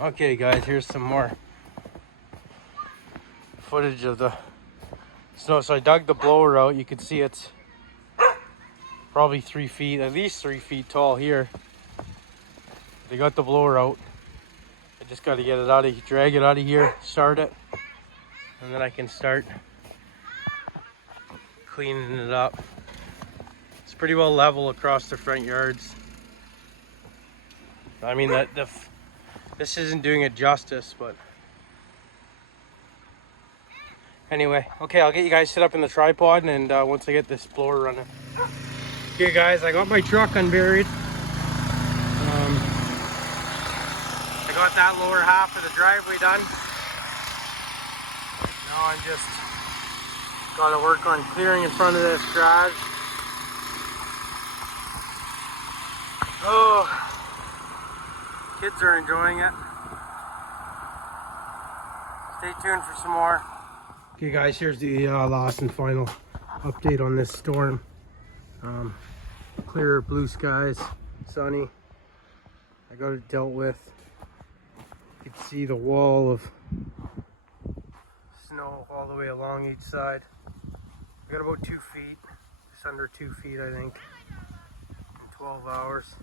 Okay guys, here's some more footage of the snow. So I dug the blower out. You can see it's probably 3 feet, at least 3 feet tall here. They got the blower out. I just got to get it out of, drag it out of here, start it, and then I can start cleaning it up. It's pretty well level across the front yards. I mean, this isn't doing it justice, but anyway. Okay, I'll get you guys set up in the tripod, and once I get this blower running. Okay guys, I got my truck unburied. I got that lower half of the driveway done. Now I'm just got to work on clearing in front of this garage. Oh, kids are enjoying it. Stay tuned for some more. Okay guys, here's the last and final update on this storm. Clear blue skies, sunny. I got it dealt with. You can see the wall of snow all the way along each side. We got about 2 feet, just under 2 feet I think, in 12 hours.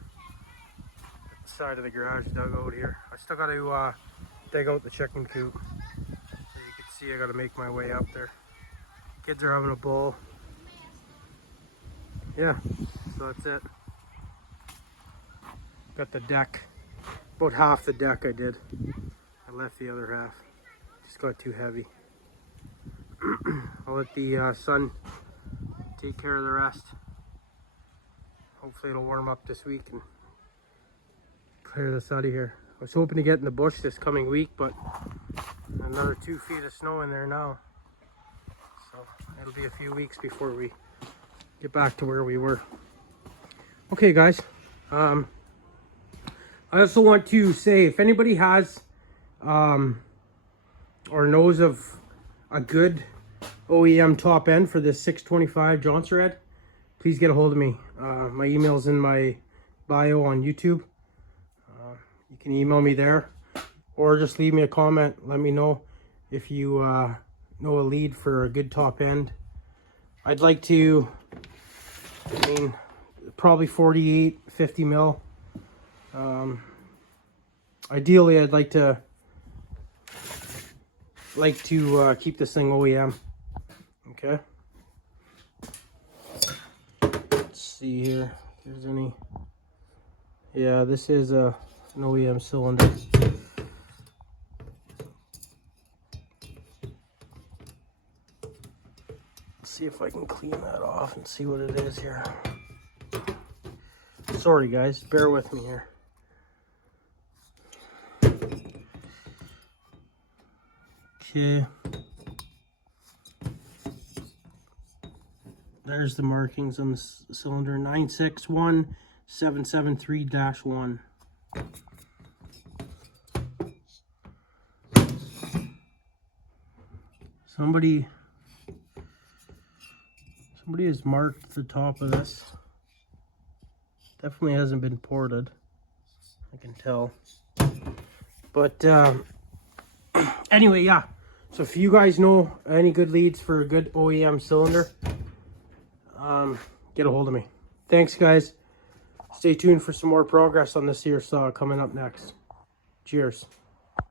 The side of the garage dug out here. I still got to dig out the chicken coop. As you can see, I got to make my way up there. Kids are having a ball. Yeah, so that's it. Got the deck, about half the deck I did. I left the other half, just got too heavy. I'll let the sun take care of the rest. Hopefully it'll warm up this week and clear this out of here. I was hoping to get in the bush this coming week, but another 2 feet of snow in there now. So it'll be a few weeks before we get back to where we were. Okay guys, I also want to say, if anybody has or knows of a good OEM top end for this 625 Johnson Red, please get a hold of me. My email's in my bio on YouTube. You can email me there, or just leave me a comment. Let me know if you know a lead for a good top end. I'd like to, I mean, probably 48, 50 mil. Ideally, I'd like to keep this thing OEM. Okay. Let's see here. If there's any. Yeah, this is an OEM cylinder. Let's see if I can clean that off and see what it is here. Sorry guys, bear with me here. Okay. There's the markings on the cylinder, 961773-1. Somebody has marked the top of this. Definitely hasn't been ported, I can tell. But anyway, yeah. So if you guys know any good leads for a good OEM cylinder, get a hold of me. Thanks guys. Stay tuned for some more progress on this here saw coming up next. Cheers.